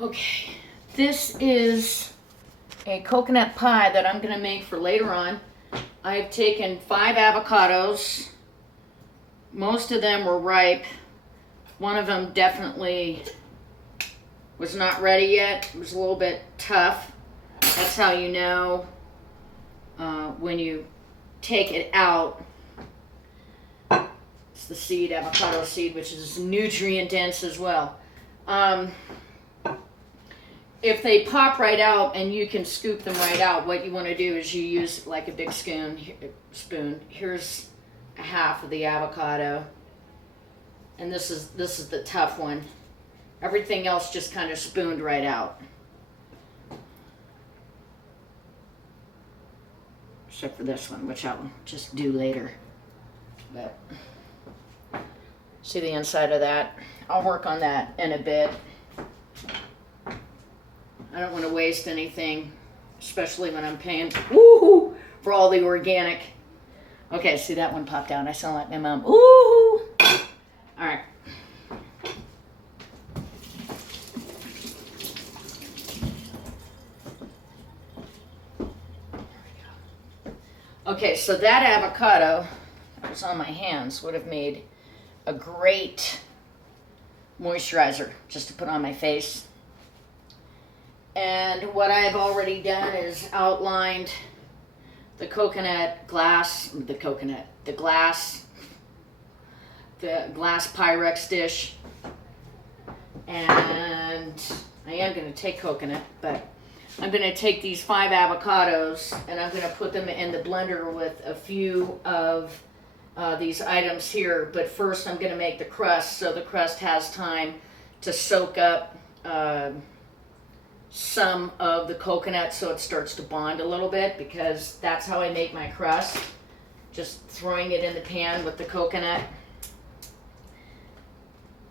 Okay, this is a coconut pie that I'm going to make for later on. I've taken 5 avocados. Most of them were ripe. One of them definitely was not ready yet. It was a little bit tough. That's how you know when you take it out. It's the seed, avocado seed, which is nutrient dense as well. If they pop right out and you can scoop them right out, what you want to do is you use like a big spoon. Here's a half of the avocado, and this is the tough one. Everything else just kind of spooned right out, except for this one, which I'll just do later. But see the inside of that? I'll work on that in a bit. I don't want to waste anything, especially when I'm paying woohoo for all the organic. Okay, see that one popped out. I sound like my mom. Woohoo! All right. Okay, so that avocado that was on my hands would have made a great moisturizer just to put on my face. And what I've already done is outlined the glass Pyrex dish. And I am going to take coconut, but I'm going to take these 5 avocados and I'm going to put them in the blender with a few of these items here. But first I'm going to make the crust, so the crust has time to soak up some of the coconut so it starts to bond a little bit, because that's how I make my crust, just throwing it in the pan with the coconut.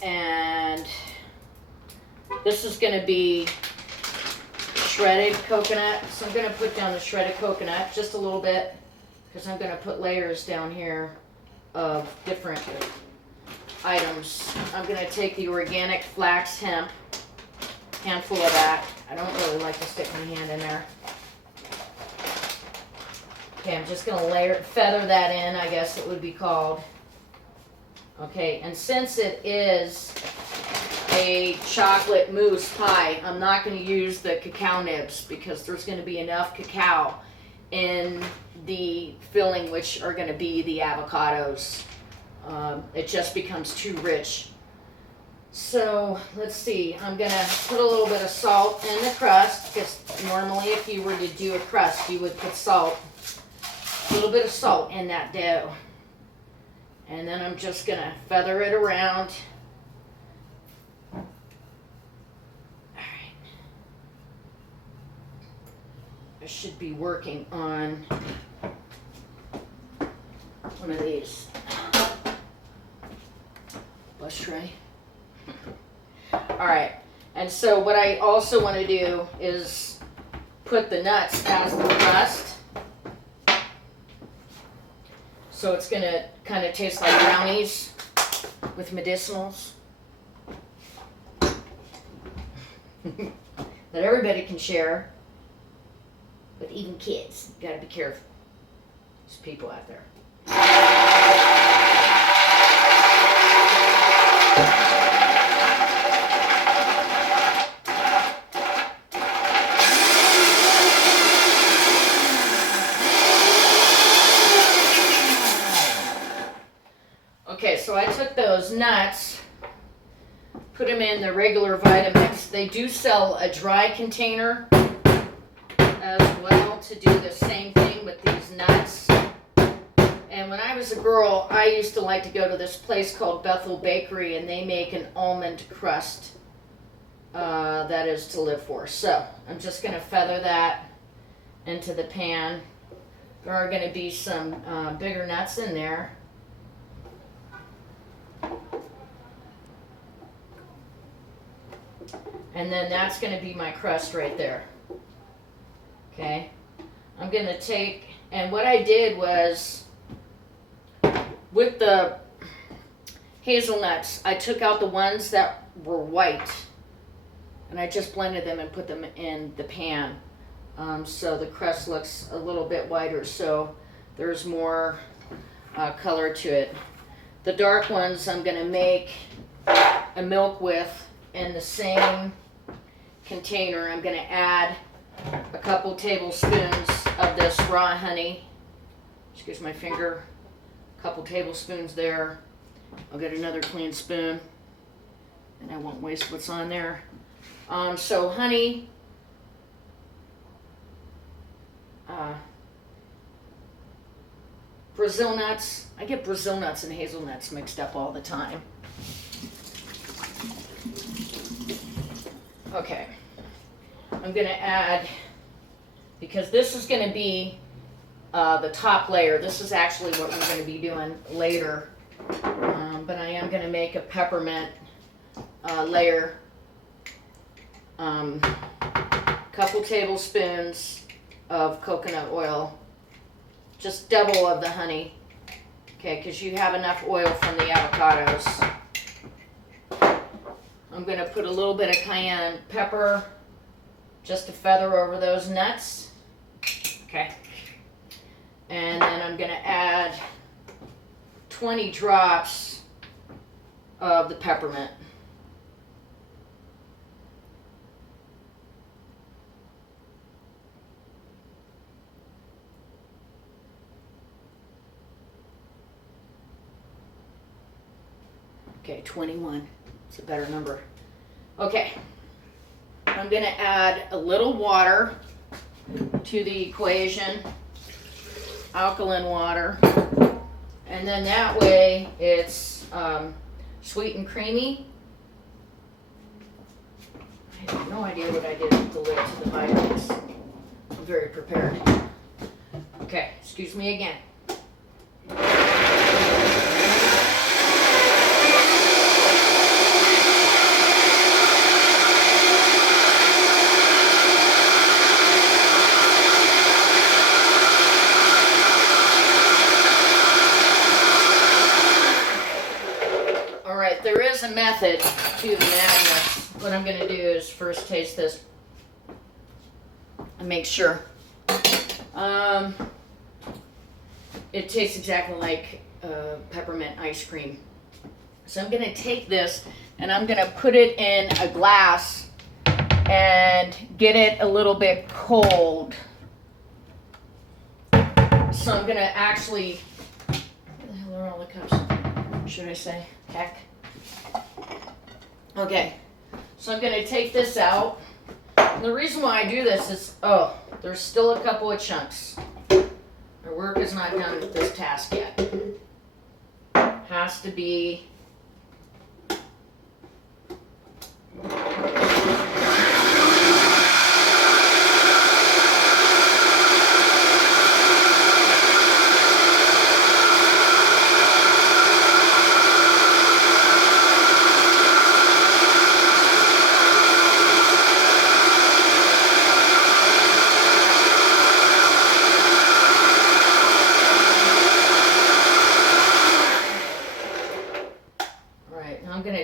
And this is going to be shredded coconut, so I'm going to put down the shredded coconut just a little bit, because I'm going to put layers down here of different items. I'm going to take the organic flax hemp, handful of that. I don't really like to stick my hand in there. Okay, I'm just going to feather that in, I guess it would be called. Okay, and since it is a chocolate mousse pie, I'm not going to use the cacao nibs because there's going to be enough cacao in the filling, which are going to be the avocados. It just becomes too rich. So let's see, I'm going to put a little bit of salt in the crust, because normally if you were to do a crust, you would put salt, a little bit of salt in that dough. And then I'm just going to feather it around. All right. I should be working on one of these. Bus tray. All right, and so what I also want to do is put the nuts as the crust. So it's going to kind of taste like brownies with medicinals that everybody can share, but even kids. You got to be careful. There's people out there. Okay, so I took those nuts, put them in the regular Vitamix. They do sell a dry container as well to do the same thing with these nuts. And when I was a girl, I used to like to go to this place called Bethel Bakery, and they make an almond crust that is to live for. So I'm just going to feather that into the pan. There are going to be some bigger nuts in there. And then that's going to be my crust right there. Okay. I'm going to take, and what I did was, with the hazelnuts, I took out the ones that were white and I just blended them and put them in the pan. So the crust looks a little bit whiter, so there's more color to it. The dark ones I'm going to make a milk with in the same container. I'm going to add a couple tablespoons of this raw honey. Excuse my finger. A couple tablespoons there. I'll get another clean spoon, and I won't waste what's on there. So honey, Brazil nuts. I get Brazil nuts and hazelnuts mixed up all the time. Okay, I'm gonna add, because this is gonna be the top layer. This is actually what we're gonna be doing later, but I am gonna make a peppermint layer. Couple tablespoons of coconut oil, just double of the honey, okay, because you have enough oil from the avocados. I'm going to put a little bit of cayenne pepper, just to feather over those nuts, okay, and then I'm going to add 20 drops of the peppermint. Okay, 21. It's a better number. Okay, I'm going to add a little water to the equation, alkaline water, and then that way it's sweet and creamy. I have no idea what I did with the lid to the Vitamix. I'm very prepared. Okay, excuse me again. There is a method to the madness. What I'm going to do is first taste this and make sure. It tastes exactly like peppermint ice cream. So I'm going to take this and I'm going to put it in a glass and get it a little bit cold. So I'm going to actually, where the hell are all the cups? Should I say? Heck. Okay, so I'm going to take this out. And the reason why I do this is, oh, there's still a couple of chunks. Our work is not done with this task yet. Has to be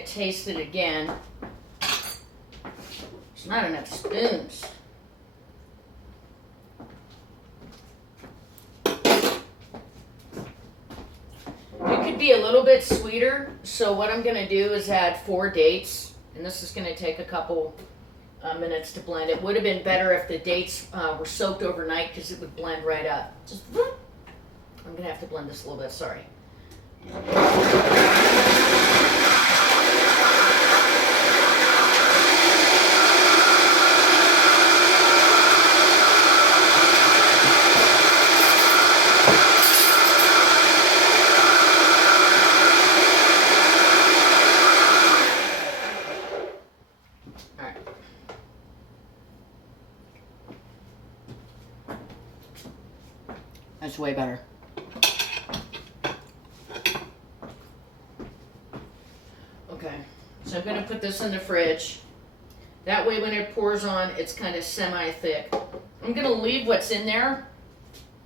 taste it again. There's not enough spoons. It could be a little bit sweeter, so what I'm going to do is add 4 dates, and this is going to take a couple minutes to blend. It would have been better if the dates were soaked overnight because it would blend right up. Just, I'm going to have to blend this a little bit, sorry. That's way better. Okay, so I'm going to put this in the fridge. That way when it pours on, it's kind of semi-thick. I'm going to leave what's in there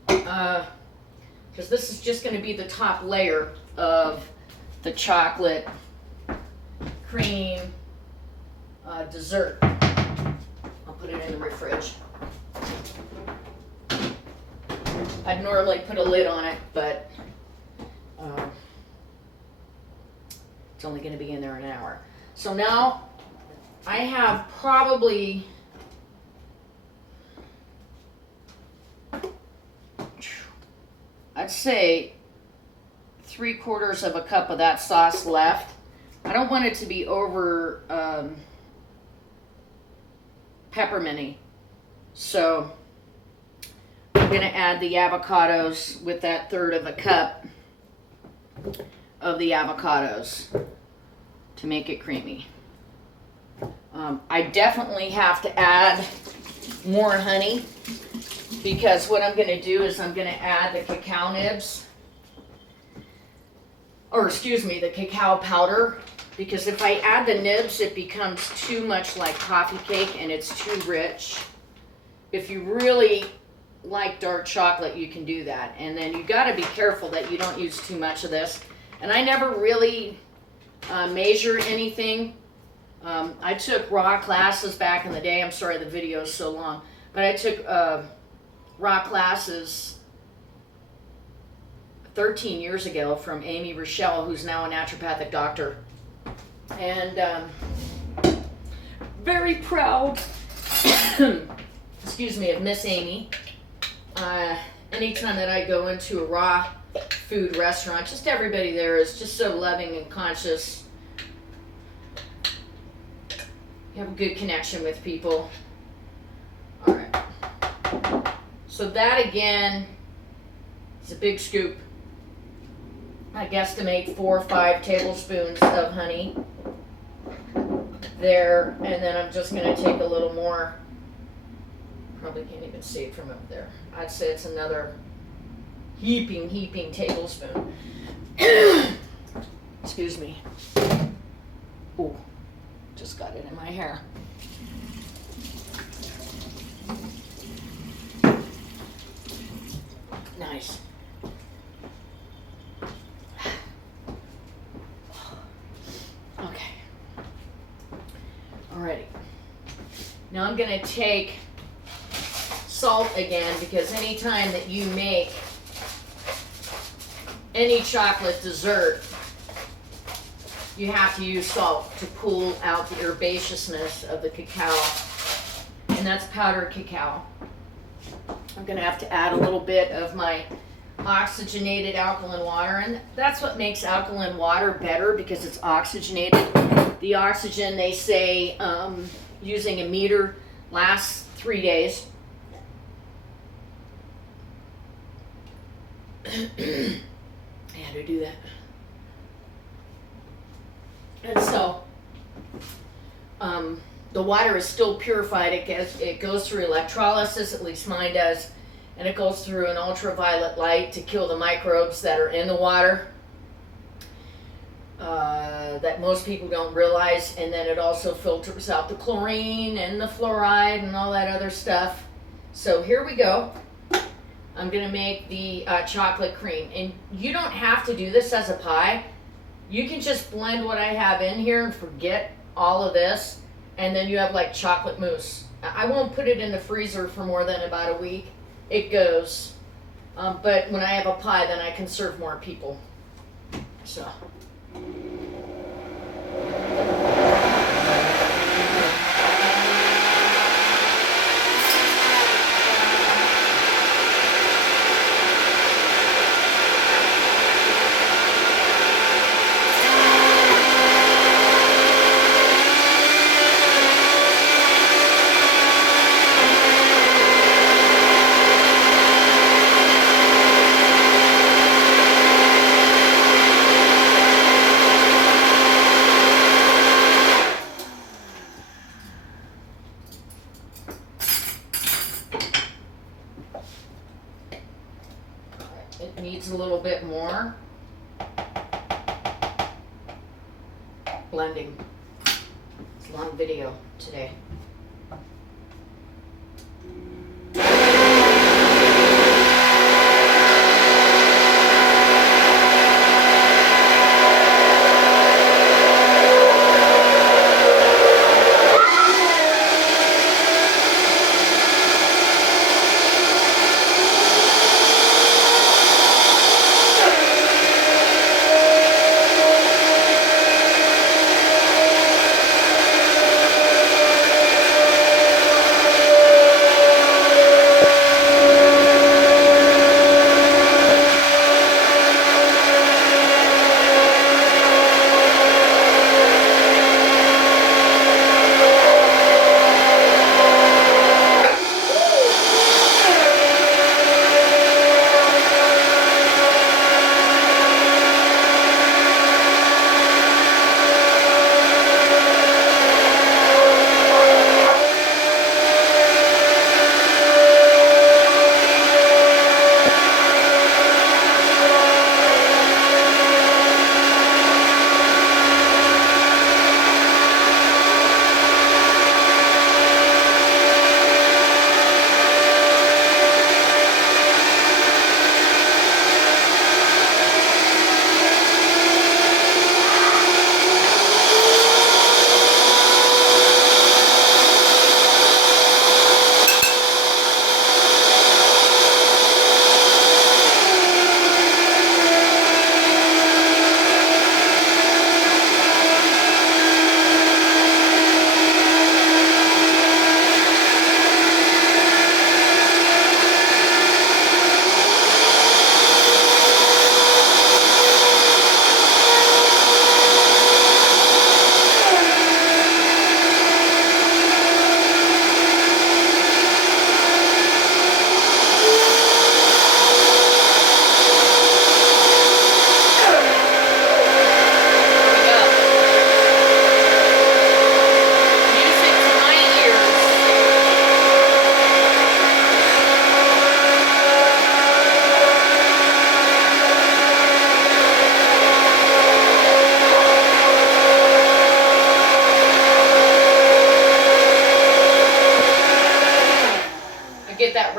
because this is just going to be the top layer of the chocolate cream dessert. put it in the fridge. I'd normally put a lid on it, but it's only going to be in there an hour. So now I have probably I'd say 3/4 of a cup of that sauce left. I don't want it to be over pepperminty. So I'm going to add the avocados with that 1/3 of a cup of the avocados to make it creamy. I definitely have to add more honey, because what I'm going to do is I'm going to add the cacao nibs, or excuse me, the cacao powder, because if I add the nibs, it becomes too much like coffee cake and it's too rich. If you really like dark chocolate, you can do that. And then you got to be careful that you don't use too much of this. And I never really measured anything. I took raw classes back in the day. I'm sorry the video is so long. But I took raw classes 13 years ago from Amy Rochelle, who's now a naturopathic doctor. And very proud, excuse me, of Miss Amy. Anytime that I go into a raw food restaurant, just everybody there is just so loving and conscious. You have a good connection with people. All right. So that again is a big scoop. I guesstimate 4 or 5 tablespoons of honey there, and then I'm just going to take a little more. Probably can't even see it from up there. I'd say it's another heaping tablespoon. Excuse me. Ooh, just got it in my hair. Nice. Okay. Alrighty. Now I'm going to take salt again, because anytime that you make any chocolate dessert, you have to use salt to pull out the herbaceousness of the cacao, and that's powdered cacao. I'm going to have to add a little bit of my oxygenated alkaline water, and that's what makes alkaline water better, because it's oxygenated. The oxygen, they say, using a meter lasts 3 days. I had to do that. And so the water is still purified. It goes through electrolysis, at least mine does, and it goes through an ultraviolet light to kill the microbes that are in the water that most people don't realize. And then it also filters out the chlorine and the fluoride and all that other stuff. So here we go. I'm going to make the chocolate cream. And you don't have to do this as a pie. You can just blend what I have in here and forget all of this. And then you have like chocolate mousse. I won't put it in the freezer for more than about a week. It goes. But when I have a pie, then I can serve more people. So. It needs a little bit more blending. It's a long video today.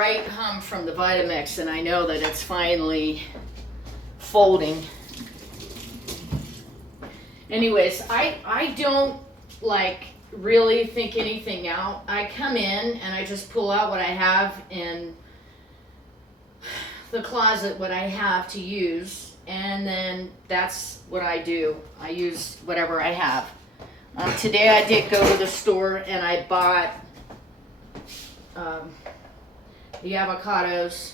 right hum from the Vitamix, and I know that it's finally folding. Anyways, I don't like really think anything out. I come in and I just pull out what I have in the closet, what I have to use, and then that's what I do. I use whatever I have. Today I did go to the store and I bought the avocados.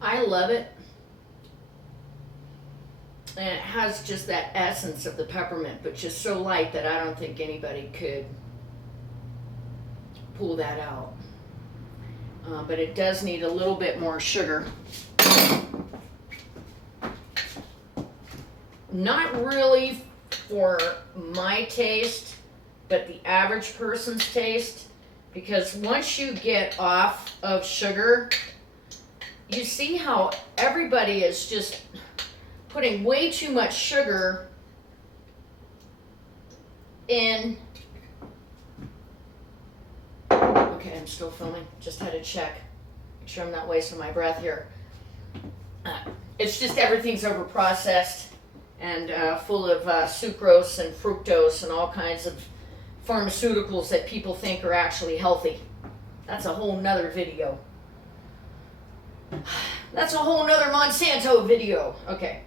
I love it. And it has just that essence of the peppermint, but just so light that I don't think anybody could pull that out. But it does need a little bit more sugar. Not really for my taste, but the average person's taste, because once you get off of sugar, you see how everybody is just putting way too much sugar in. Okay, I'm still filming. Just had to check. Make sure I'm not wasting my breath here. It's just everything's over processed and full of sucrose and fructose and all kinds of pharmaceuticals that people think are actually healthy. That's a whole nother video. That's a whole nother Monsanto video. Okay.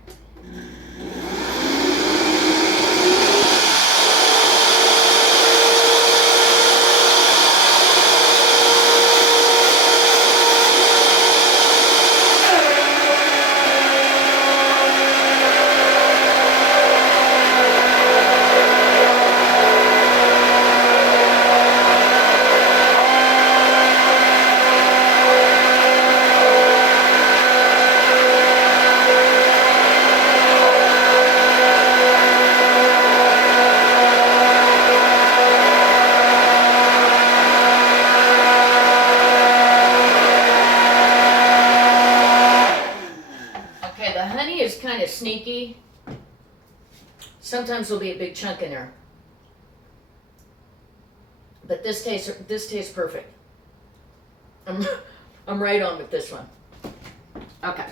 Kind of sneaky. Sometimes there'll be a big chunk in there, but this tastes perfect. I'm right on with this one. Okay.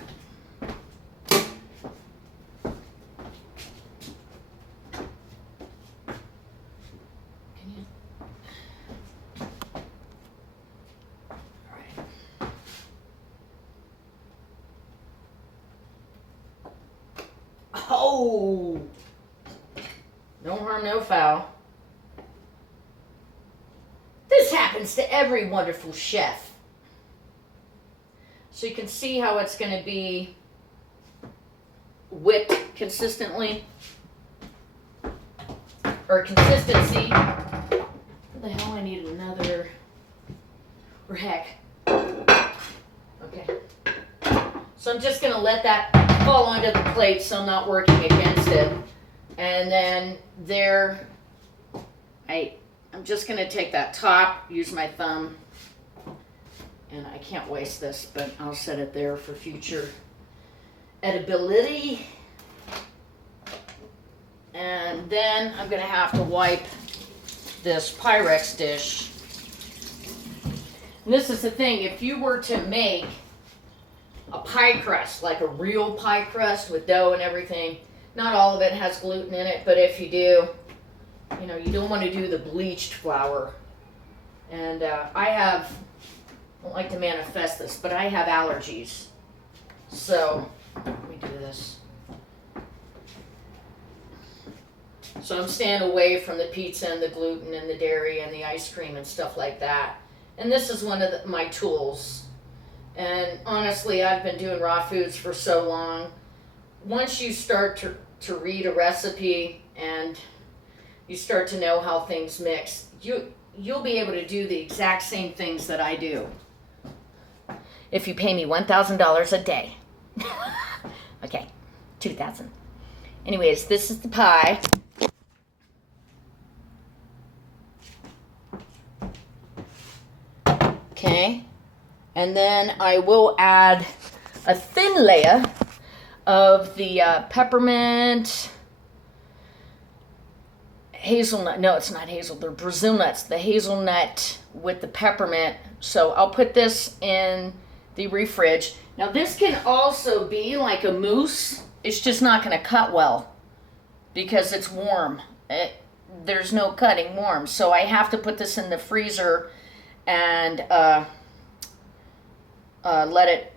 Oh, no harm, no foul. This happens to every wonderful chef. So you can see how it's going to be whipped consistently, or consistency. What the hell, I need another, or heck. Okay. So I'm just going to let that fall onto the plate so I'm not working against it. And then there, I'm just going to take that top, use my thumb, and I can't waste this, but I'll set it there for future edibility. And then I'm going to have to wipe this Pyrex dish. And this is the thing, if you were to make a pie crust, like a real pie crust with dough and everything, not all of it has gluten in it, but if you do, you know, you don't want to do the bleached flour. And I don't like to manifest this, but I have allergies. So, let me do this. So I'm staying away from the pizza and the gluten and the dairy and the ice cream and stuff like that. And this is one of my tools. And honestly, I've been doing raw foods for so long. Once you start to read a recipe and you start to know how things mix, you'll be able to do the exact same things that I do. If you pay me $1,000 a day. Okay, $2,000. Anyways, this is the pie. Okay, and then I will add a thin layer of the peppermint, hazelnut. No, it's not hazel. They're Brazil nuts. The hazelnut with the peppermint. So I'll put this in the refrige. Now this can also be like a mousse. It's just not going to cut well because it's warm. There's no cutting warm. So I have to put this in the freezer and let it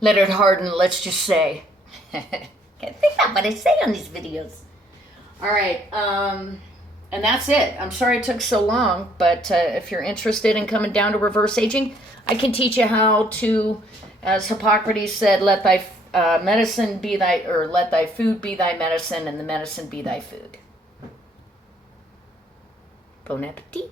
let it harden, let's just say. Can't think of what I say on these videos. All right, and that's it. I'm sorry it took so long, but if you're interested in coming down to reverse aging, I can teach you how to, as Hippocrates said, let thy medicine be thy, or let thy food be thy medicine, and the medicine be thy food. Bon appetit.